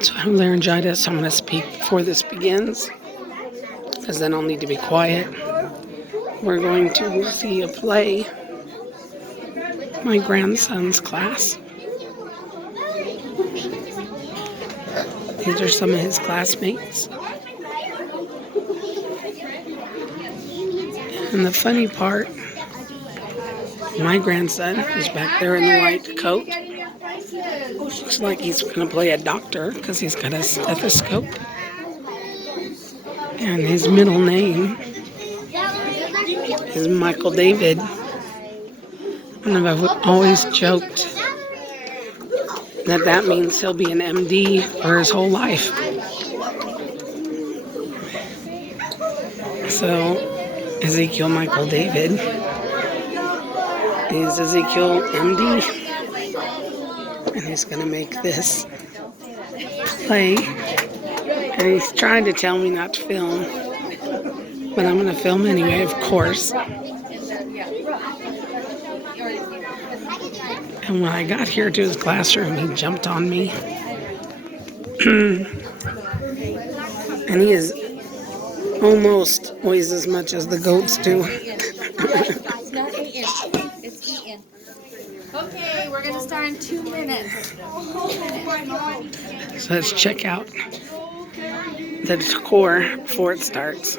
So I have laryngitis, so I'm going to speak before this begins, because then I'll need to be quiet. We're going to see a play, my grandson's class. These are some of his classmates. And the funny part, my grandson is back there in the white coat. Looks like he's going to play a doctor because he's got a stethoscope. And his middle name is Michael David. And I've always joked that means he'll be an MD for his whole life. So Ezekiel Michael David is Ezekiel MD. And he's going to make this play. And he's trying to tell me not to film. But I'm going to film anyway, of course. And when I got here to his classroom, he jumped on me. And he is almost weighs as much as the goats do. It's not eaten. It's eaten. Okay, we're going to start in 2 minutes. So let's check out the decor before it starts.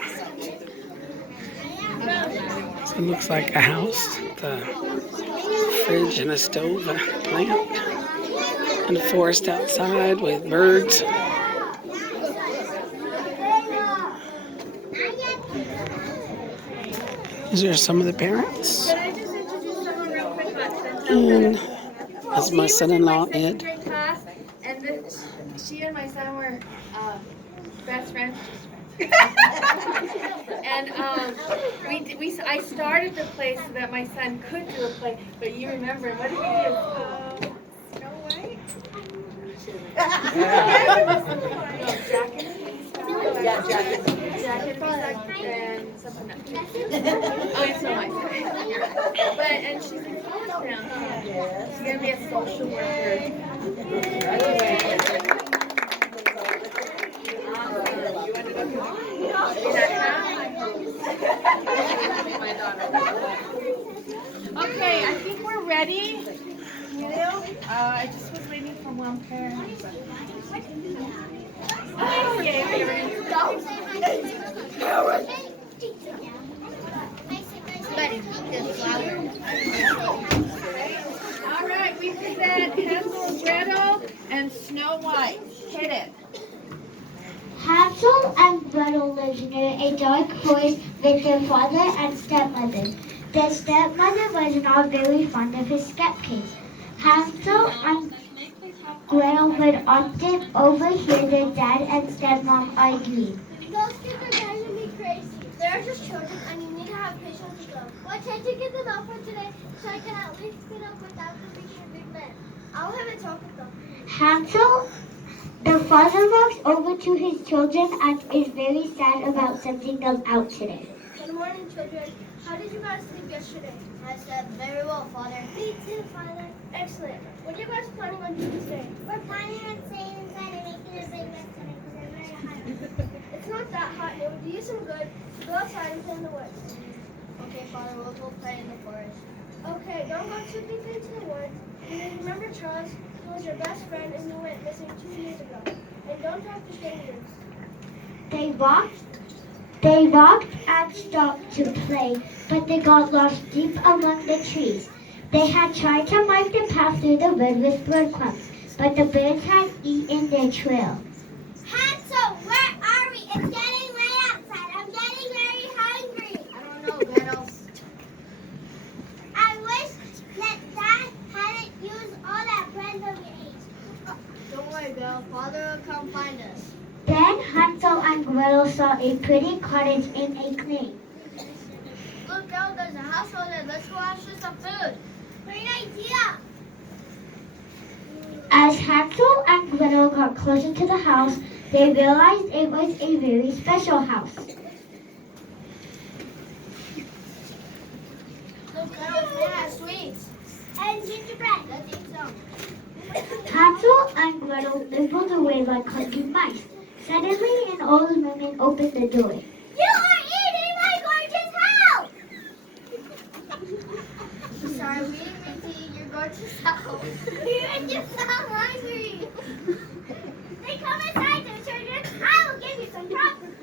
So it looks like a house, the fridge and a stove, a plant, and a forest outside with birds. These are some of the parents. And that's my son-in-law, Ed. And she and my son were best friends. And I started the play so that my son could do a play. But you remember, what did we do? Snow White? Jacket and something else. Oh, it's Snow White. But, and she's in college now. She's going to be a social worker. Okay, I think we're ready. I just was waiting for one pair. Okay, we're ready to go. All right, we present Hansel and Gretel and Snow White. Hit it. Hansel and Gretel lived near a dark forest with their father and stepmother. The stepmother was not very fond of his stepkids. Hansel and Gretel would often overhear their dad and stepmom arguing. Those kids are driving me crazy. They're just children and you need to have patience with them. Why can't you get them out for today so I can at least clean up without them being a big man? I'll have a talk with them. Hansel, the father walks over to his children and is very sad about sending them out today. Good morning, children. How did you guys sleep yesterday? I slept very well, Father. Me too, Father. Excellent. What are you guys planning on doing today? We're planning on staying inside and making a big mess today because it's very hot. It's not that hot. It would do you some good. Go outside and play in the woods. Okay, Father. We'll go play in the forest. Okay, don't go too deep into the woods. And remember Charles, who was your best friend and you went missing 2 years ago. And don't talk to strangers. They walked and stopped to play, but they got lost deep among the trees. They had tried to mark the path through the wood with breadcrumbs, but the birds had eaten their trail. Hansel, where are we? It's getting late outside. I'm getting very hungry. I don't know, Gretel. I wish that Dad hadn't used all that bread that we ate. Don't worry, Gretel. Father will come find us. Then Hansel and Gretel saw a pretty cottage in a clearing. Look out, there's a house over there. Let's go after some food. Great idea. As Hansel and Gretel got closer to the house, they realized it was a very special house. Look, Gretel, they have sweets. And gingerbread. Let's eat some. Gretel nibbled away like hungry mice. Suddenly, an old woman opened the door. You are eating my gorgeous house! Sorry, we didn't mean to eat your gorgeous house. You're just so hungry. Then come inside, the children. I will give you some chocolate.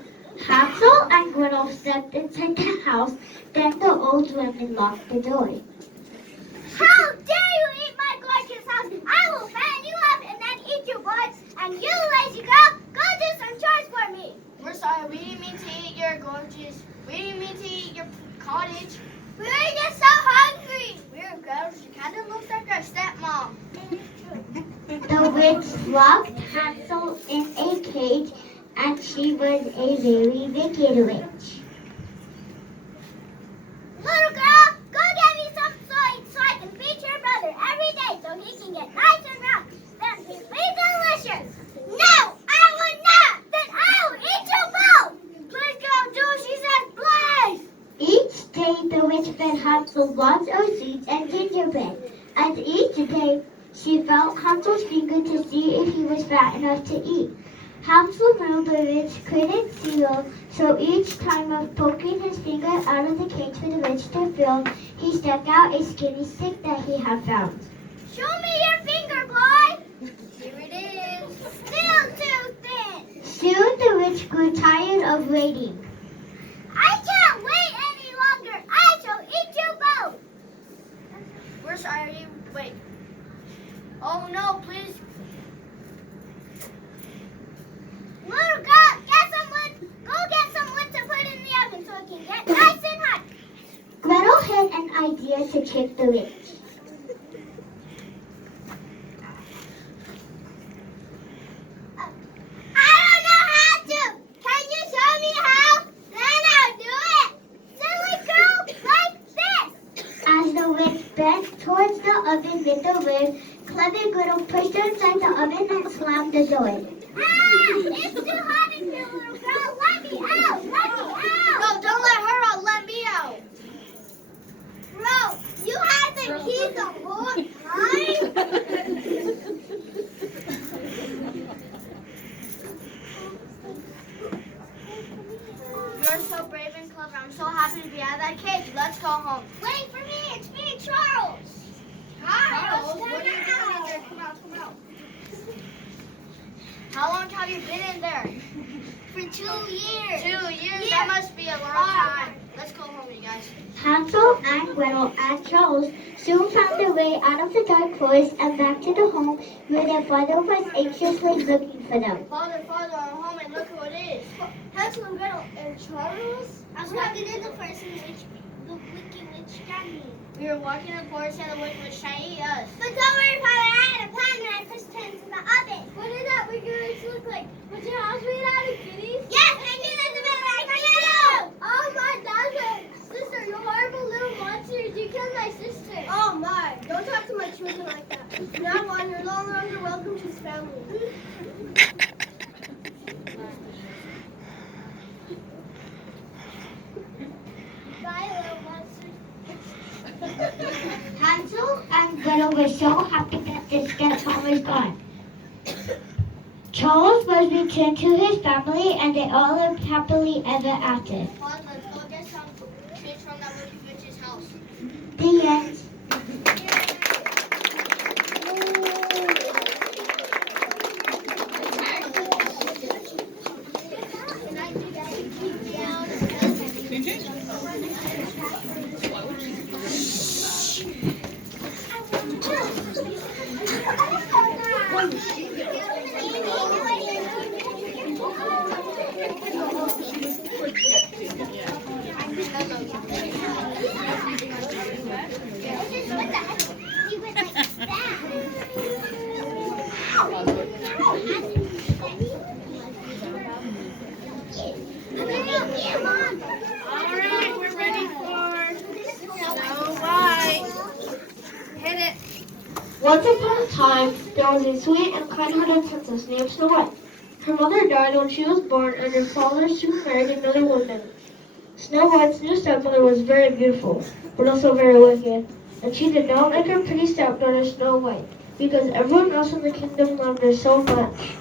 Hansel and Gretel stepped inside the house. Then the old woman locked the door. How dare you eat my gorgeous house? I will fan you up and then eat you, boys. And you, lazy girl, go do some chores for me. We're sorry, we didn't mean to eat your gorgeous. We didn't mean to eat your cottage. We were just so hungry. We're girls. She kind of looks like our stepmom. The witch locked Hansel in a cage, and she was a very wicked witch. Little girl, go get me some soy so I can feed your brother every day so he can get nice and round. Then he'll be delicious. No, I would not. Then I will eat you both. Please don't do as she says, please. Each day the witch fed Hansel lots of sweets and gingerbread, and each day she felt Hansel's finger to see if he was fat enough to eat. Hansel knew the witch couldn't see him, so each time of poking his finger out of the cage for the witch to feel, he stuck out a skinny stick that he had found. Show me your finger, boy. Here it is. Still too thin. Soon the witch grew tired of waiting. I can't wait any longer. I shall eat you both. We're sorry. Wait. Oh no, please. Little girl, get some wood. Go get some wood to put in the oven so it can get nice and hot. Gretel had an idea to trick the witch. I don't know how to. Can you show me how? Then I'll do it. Silly girl, like this. As the witch bent towards the oven with the wood, clever Gretel pushed her inside the oven and slammed the door. Ah, it's too hot in here, little girl. Let me out. Let me out. No, don't let her out. Let me out. Bro, you had the keys the whole time? You're so brave and clever. I'm so happy to be out of that cage. Let's go home. Wait for me. It's me, Charles. Charles? What are you doing in there? Come out, come out. How long have you been in there? For 2 years. 2 years? That must be a long time. Let's go home, you guys. Hansel and Gretel and Charles soon found their way out of the dark forest and back to the home where their father was anxiously looking for them. Father, I'm home and look who it is. Hansel and Gretel and Charles? I was walking in the forest and the wicked witch got me. We were walking in the forest and the wicked witch tried to eat us. But don't worry, Father, I had a plan when I pushed her into the oven. What did that wicked witch look like? Was your house made out of kitties? Yes, I knew that's the better idea. Oh my God, sister, you horrible little monsters. You killed my sister. Oh my, don't talk to my children like that. From now on, you're no longer welcome to his family. Bye, little monsters. Hansel and Gretel were so happy that the stepmom was gone. Charles was returned to his family and they all lived happily ever after. Pause, let's go get some fish from that wicked witch's house. The end. Alright, we're ready for Snow White. Hit it. Once upon a time, there was a sweet and kind-hearted princess named Snow White. Her mother died when she was born, and her father soon married another woman. Snow White's new stepmother was very beautiful, but also very wicked, and she did not like her pretty stepdaughter Snow White. because everyone else in the kingdom loved her so much.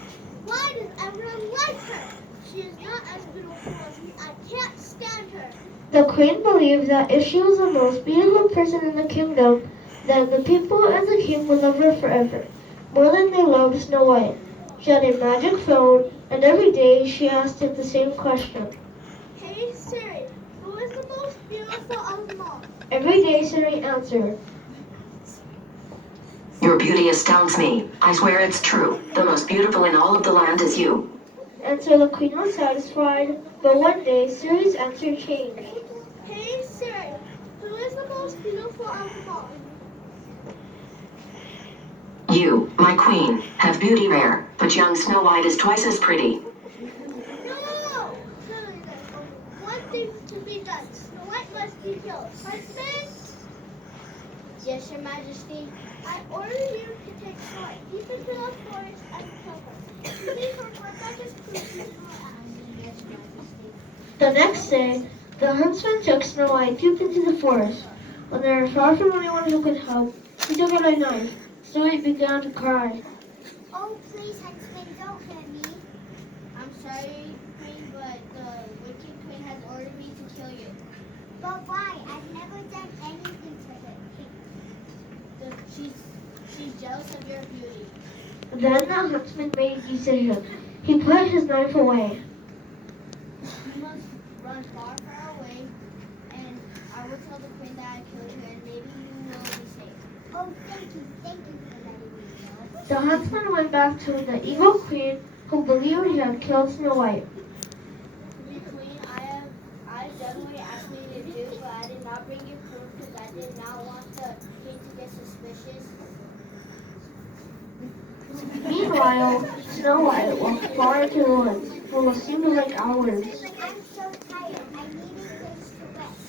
Why does everyone like her? She is not as beautiful as me. I can't stand her. The queen believed that if she was the most beautiful person in the kingdom, then the people and the king would love her forever, more than they loved Snow White. She had a magic phone, and every day she asked it the same question. Hey Siri, who is the most beautiful of them all? Every day Siri answered. Your beauty astounds me. I swear it's true. The most beautiful in all of the land is you. And so the queen was satisfied, but one day Siri's answer changed. Hey Siri, who is the most beautiful of them all? You, my queen, have beauty rare, but young Snow White is twice as pretty. No! Surely there's only one thing to be done. Snow White must be killed. Husband? Yes, Your Majesty. I order you to take Snow White deep into the forest and kill her. Leave her for Becca's proof. Yes, Majesty. The next day, the huntsman took Snow White deep into the forest. When they were far from anyone who could help, he took out a knife. Snow White began to cry. Oh, please, Huntsman, don't hurt me. I'm sorry, Queen, but the wicked Queen has ordered me to kill you. But why? I've never done anything to her. She's jealous of your beauty. Then the huntsman made a decision. He put his knife away. You must run far, far away, and I will tell the Queen that I killed you, and maybe you will be safe. Oh, thank you for letting me know. The huntsman went back to the evil queen, who believed he had killed Snow White. Your Queen, I done what you asked me to do, but I did not bring you proof because I did not want the King to get suspicious. Meanwhile, Snow White walked far into the woods for what seemed like hours. I'm so tired. I need a place to rest.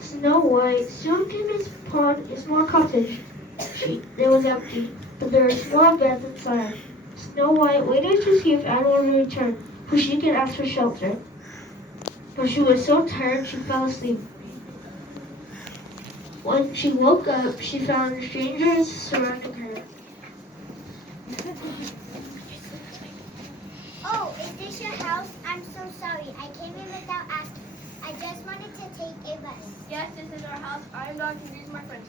Snow White soon came upon a small cottage. It was empty, but there were small beds inside. Snow White waited to see if anyone would return, so she could ask for shelter. But she was so tired she fell asleep. When she woke up, she found strangers surrounding her. Oh, is this your house? I'm so sorry. I came in without asking. I just wanted to take a rest. Yes, this is our house. I'm Dr. These are my friends.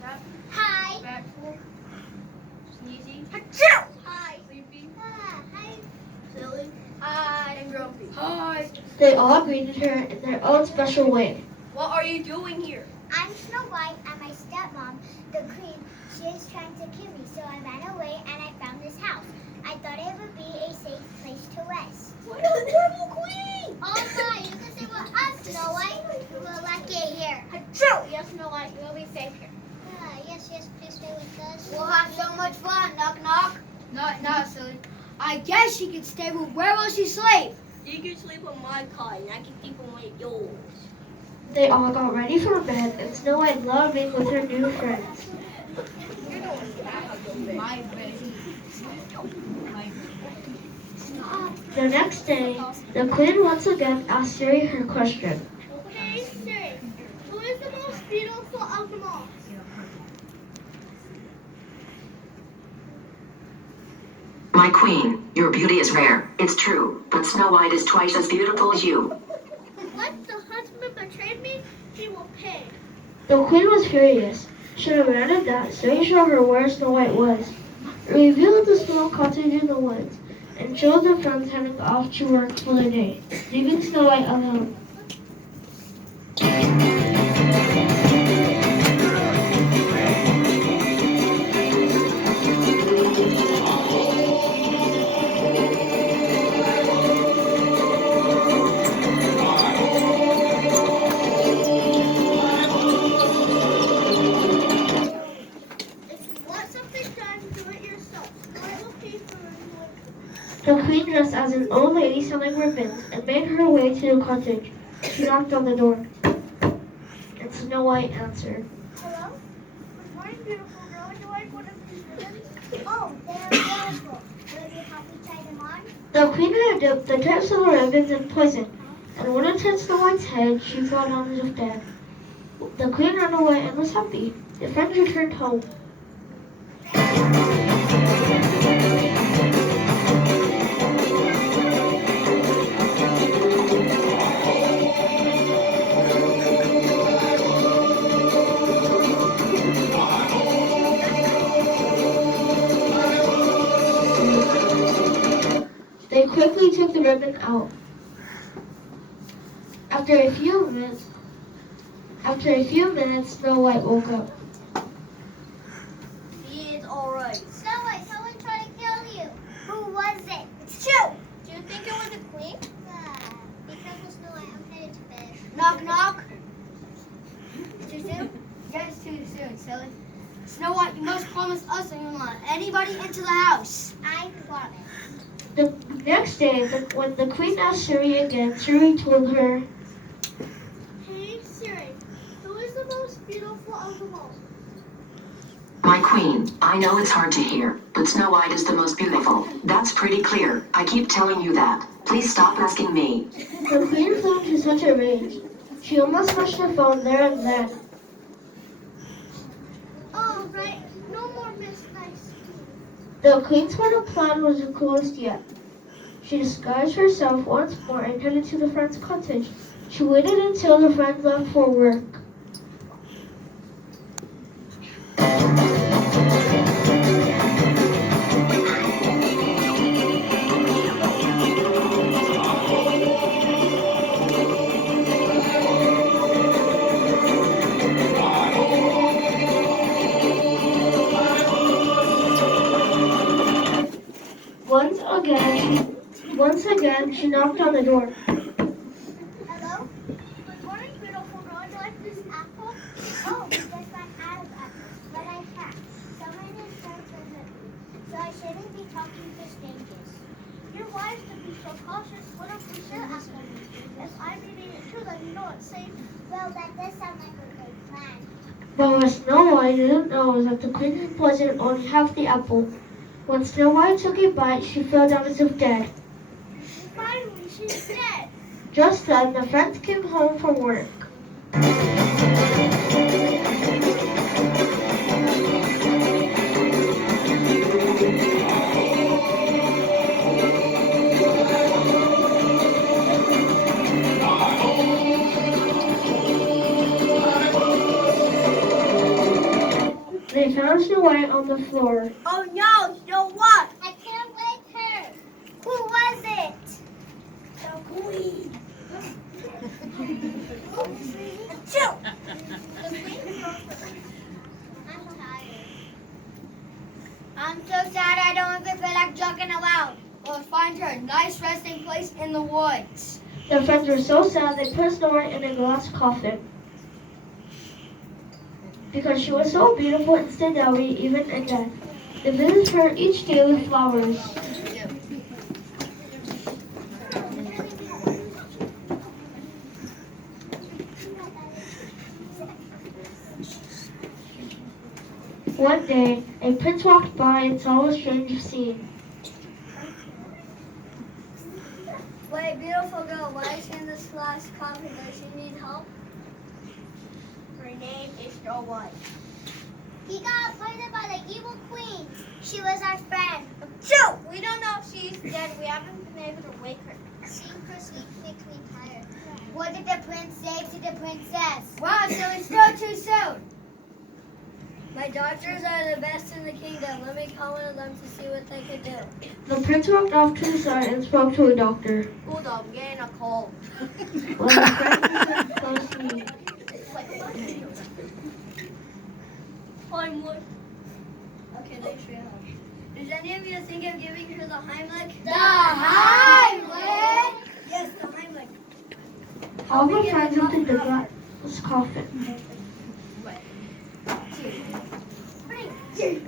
Hi. Bashful, Sneezy, Hi. Sleepy, Hi. Silly, Hi. and Grumpy. Hi. They all greeted her in their own special way. What are you doing here? I'm Snow White and my stepmom, the Queen, she is trying to kill me. So I ran away and I found this house. I thought it would be a safe place to rest. What a horrible queen! Oh my, you can say what us, Snow White. We're lucky here. Yes, Snow White, you'll be safe here. Yes, please stay with us. We'll have so much fun. Knock, knock. Not silly. I guess she could stay with where will she sleep? You can sleep on my cot and I can sleep on yours. They all got ready for bed, and Snow White loved being with her new friends. My bed. The next day, the queen once again asked Siri her question. Hey, Siri, who is the most beautiful of them all? My queen, your beauty is rare. It's true, but Snow White is twice as beautiful as you. What? The husband betrayed me? He will pay. The queen was furious. She demanded that Siri show her where Snow White was. It revealed the small cottage in the woods, and showed their friends heading off to work for the day, leaving Snow White alone. If you want something done, do it yourself. I will pay for it. The queen dressed as an old lady selling ribbons and made her way to the cottage. She knocked on the door, and Snow White answered. Hello? Good morning, beautiful girl. Would you like one of these ribbons? Oh, they're beautiful. Will you help me tie them on? The queen had dipped the tips of the ribbons in poison, and when it touched Snow White's head, she fell down as if dead. The queen ran away and was happy. The friends returned home. quickly took the ribbon out. After a few minutes, Snow White woke up. He is alright. Snow White, someone tried to kill you. Who was it? It's you. Do you think it was a queen? Be careful, Snow White. I'm headed to bed. Knock, knock. Too soon? Yes, too soon, silly. Snow White, you must promise us that you won't let anybody into the house. I promise. The next day, when the queen asked Siri again, Siri told her, Hey, Siri, who is the most beautiful of them all? My queen, I know it's hard to hear, but Snow White is the most beautiful. That's pretty clear. I keep telling you that. Please stop asking me. the queen flew into such a rage. She almost smashed her phone there and then. Oh, right. No more Miss Nice. The queen's final plan was the coolest yet. She disguised herself once more and headed to the friend's cottage. She waited until the friend left for work. Once again, she knocked on the door. Hello? Good morning, beautiful girl. Do you like this apple? Oh, we just ran out of apples. But I can't. Someone is trying to hurt me. So I shouldn't be talking to strangers. You're wise to be so cautious. What if we share apple? If I'm reading it true, then you know it's safe. Well, that does sound like a great plan. But what Snow White didn't know was that the queen wasn't only half the apple. When Snow White took a bite, she fell down as if dead. Finally, she's dead. Just then, the friends came home from work. They found Snow White on the floor. Oh no, you know what? I can't wake her. Who was it? The queen. Chill. I'm tired. I'm so sad I don't even feel like joking around. We'll find her a nice resting place in the woods. The friends were so sad they put Snow White in a glass coffin. Because she was so beautiful and stayed that way even in death. They visited her each day with flowers. One day, a prince walked by and saw a strange scene. Wait, beautiful girl, why is she in this glass coffin? Does she need help? Her name is Snow White. He got poisoned by the evil queen. She was our friend. True! We don't know if she's dead. We haven't been able to wake her. Seeing her sleep makes me tired. What did the prince say to the princess? Wow, so it's still too soon. My doctors are the best in the kingdom. Let me call one of them to see what they can do. The prince walked off to the side and spoke to a doctor. Hold on, I'm getting a cold. When the friend fell asleep, Heimlich. Okay, thanks for your help. Does any of you think of giving her the Heimlich? The Heimlich? Yes, the Heimlich. all the friends entered the glass coffin.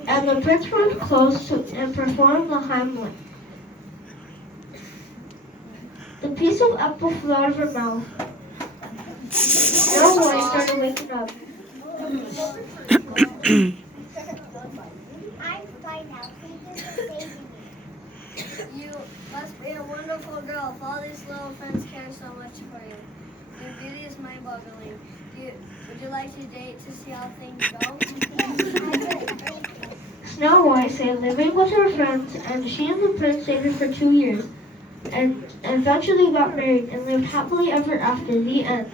And the prince went close to and performed the Heimlich. The piece of apple flew out of her mouth. Snow White started waking up. I'm fine now. Thank you for saving me. You must be a wonderful girl if all these little friends care so much for you. Your beauty is mind-boggling. Would you like to date to see how things go? Snow White stayed living with her friends, and she and the prince dated for 2 years, and eventually got married and lived happily ever after. The end.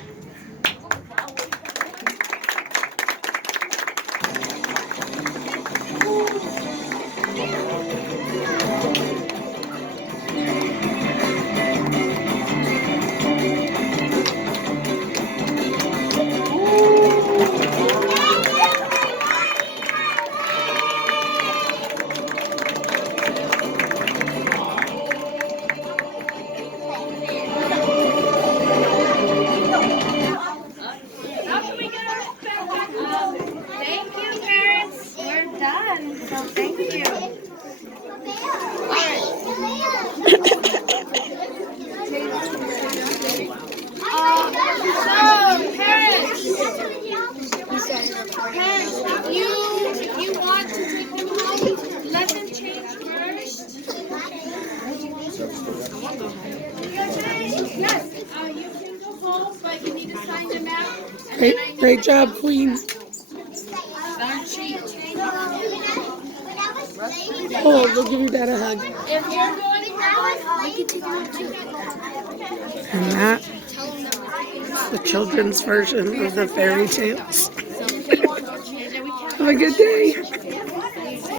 Great job, Queen. Oh, we'll give your dad a hug. And that's the children's version of the fairy tales. Have a good day.